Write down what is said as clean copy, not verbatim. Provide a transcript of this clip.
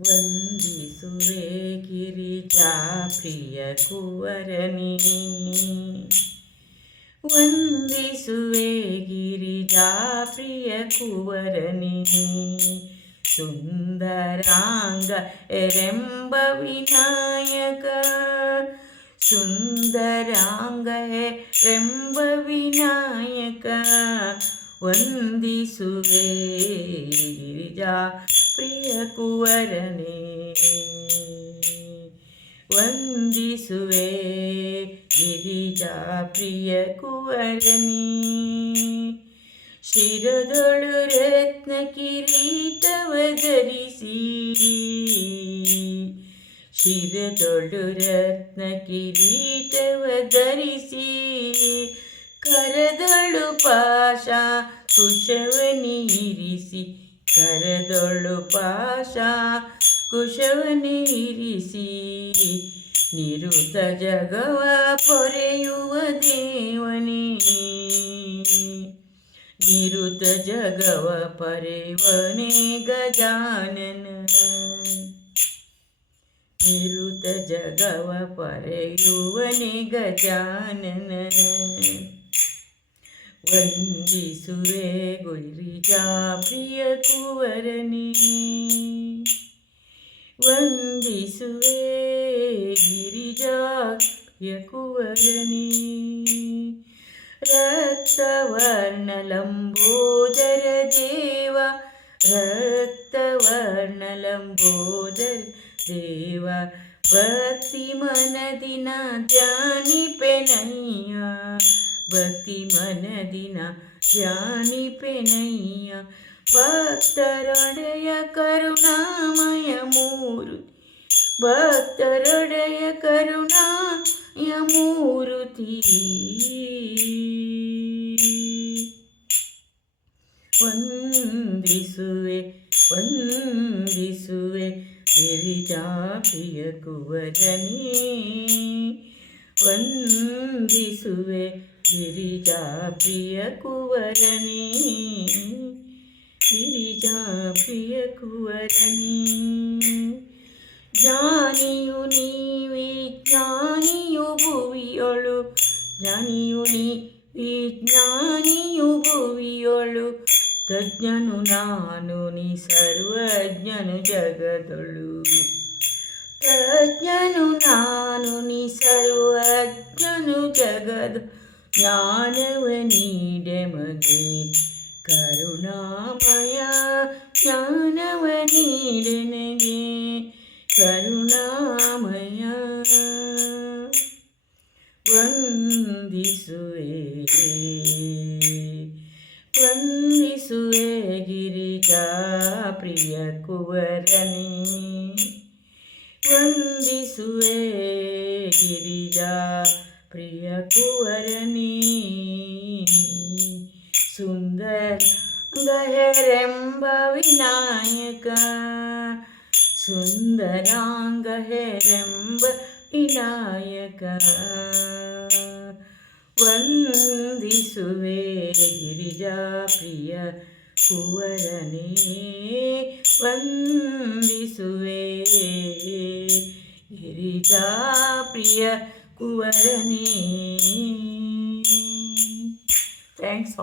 ವಂದಿಸುವೆ ಗಿರಿಜಾ ಪ್ರಿಯ ಕುವರನಿ, ವಂದಿಸುವೆ ಗಿರಿಜಾ ಪ್ರಿಯ ಕುವರನಿ. ಸುಂದರಾಂಗ ಎರೆಂಬ ವಿನಾಯಕ, ಸುಂದರಾಂಗ ಎರೆಂಬ ವಿನಾಯಕ. ವಂದಿಸುವೆ ಗಿರಿಜಾ ಪ್ರಿಯ ಕುವರನೇ, ವಂದಿಸುವೆ ಗಿರಿಜಾ ಪ್ರಿಯ ಕುವರನೇ. ಶಿರದೊಳು ರತ್ನ ಕಿರೀಟವ ಧರಿಸಿ, ಶಿರದೊಳು ರತ್ನ ಕಿರೀಟವ ಧರಿಸಿ. ಕರದೊಳು ಪಾಶ ಕುಶವನಿರಿಸಿ, ಕರದೊಳು ಪಾಶ ಕುಶವನಿರಿಸಿ. ನಿರುತ ಜಗವ ಪೊರೆಯುವ ದೇವನೇ, ನಿರುತ ಜಗವ ಪೊರೆಯುವನೇ ಗಜಾನನ, ನಿರುತ ಜಗವ ಪೊರೆಯುವನೇ ಗಜಾನನ. ವಂದಿಸುವೆ ಗಿರಿಜಾ ಪ್ರಿಯ ಕುವರನೇ, ವಂದಿಸುವೆ ಗಿರಿಜಾ ಪ್ರಿಯ ಕುವರನೇ. ರಕ್ತವರ್ಣ ಲಂಬೋದರ ದೇವ, ರಕ್ತವರ್ಣ ಲಂಬೋದರ ದೇವ. ಭಕ್ತಿ ಮನದಿನ ಧ್ಯಾನಿಪೆನಯ್ಯ, ಭಕ್ತಿ ಮನದಿನ ಧ್ಯಾನಿಪೆನಯ್ಯ. ಭಕ್ತರೊಡೆಯ ಕರುಣಾಮಯ ಮೂರುತಿ, ಭಕ್ತರೊಡೆಯ ಕರುಣಾಮಯ ಮೂರುತಿ. ವಂದಿಸುವೆ ವಂದಿಸುವೆ ಗಿರಿಜಾ ಪ್ರಿಯ ಕುವರನೇ, ವಂದಿಸುವೆ ಗಿರಿಜಾ ಪ್ರಿಯ ಕುವರನೇ, ಗಿರಿಜಾ ಪ್ರಿಯ ಕುವರನೇ. ಜ್ಞಾನಿಯು ನೀ ವಿಜ್ಞಾನಿಯು ಭುವಿಯೊಳು, ಜ್ಞಾನಿಯು ನೀ ವಿಜ್ಞಾನಿಯು ಭುವಿಯೊಳು. ತಜ್ಞನು ನಾನು ನೀ ಸರ್ವಜ್ಞನು ಜಗದೊಳು, ತಜ್ಞನು ನಾನು ನೀ ಸರ್ವಜ್ಞನು ಜಗದ. ಜ್ಞಾನವ ನೀಡೆ ಮನೆ ಕರುಣಾಮಯ, ಜ್ಞಾನವ ನೀಡೆ ನನಗೆ ಕರುಣಾಮಯ. ವಂದಿಸುವೆ ವಂದಿಸುವೆ ಗಿರಿಜಾ ಪ್ರಿಯ ಕುವರನೇ, ವಂದಿಸುವೆ ಗಿರಿಜಾ ಪ್ರಿಯ ಕುವರನೇ. ಸುಂದರಾಂಗ ಎರೆಂಬ ವಿನಾಯಕ, ಸುಂದರಾಂಗ ಎರೆಂಬ ವಿನಾಯಕ. ವಂದಿಸುವೆ ಗಿರಿಜಾ ಪ್ರಿಯ ಕುವರನೇ, ವಂದಿಸುವೆ ಗಿರಿಜಾ ಪ್ರಿಯ ಕುವರನೇ. ಥ್ಯಾಂಕ್ಸ್.